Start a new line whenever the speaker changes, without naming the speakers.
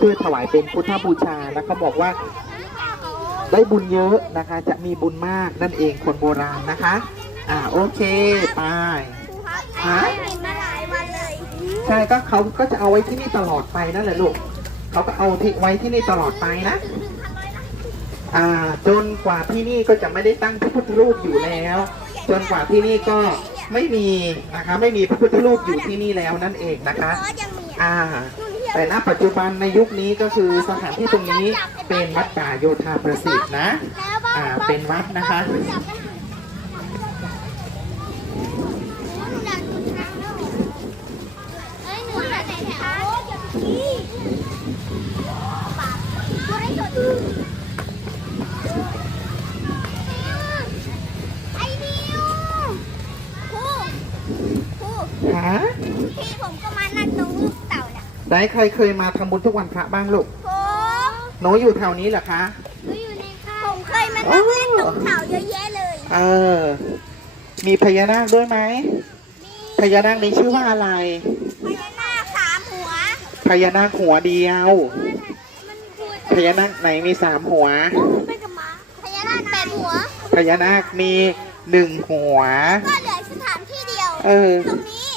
เพื่อถวายเป็นพุทธบูชาแล้วเขาบอกว่าได้บุญเยอะนะคะ จะมีบุญมากนั่นเองคนโบราณนะคะ อ่าโอเคไปฮะ
กินมา
ใช่ก็เขาก็จะเอาไว้ที่นี่ตลอดไปนั่นแหละลูกเขาก็เอาที่ไว้ที่นี่ตลอดไปนะ อ่าจนกว่าที่นี่ก็จะไม่ได้ตั้งพระพุทธรูปอยู่แล้ว จนกว่าที่นี่ก็ไม่มีนะคะ ไม่มีพระพุทธรูปอยู่ที่นี่แล้วนั่นเองนะคะ อ่า แต่ณปัจจุบันในยุคนี้ก็คือสถานที่ตรงนี้เป็นวัดป่าโยธาประสิทธิ์นะ
แล้วบ้
อ่า เป็นวัดนะคะ
เอ้ยหนูอยากไหนแถวนี่ปากตัวได้ตัวดื้อไอ้นิวครูครู
ฮะา
เนี่ย
ได้ใครเคยมาทำบุญทุกวันพระบ้างลูก
ผม
หนูอยู่แถวนี้เหรอคะ
หนูอยู่ในค่ายผมเคยมานั่งเล่นตรงเต่าเยอะแยะเลย
เออ มีพญานาคด้วยไหม พญานาคนี้ชื่อว่าอะไร
พญานาคสามหัว
พญานาคหัวเดียว
มันพูด
พญานาคไหนมีสามหัว
เป็นกับหมาพญานาคแปดหัว
พญานาคมีหนึ่งหัว
ก็เหลือสถานที่เดียว
เออ
ตรงนี้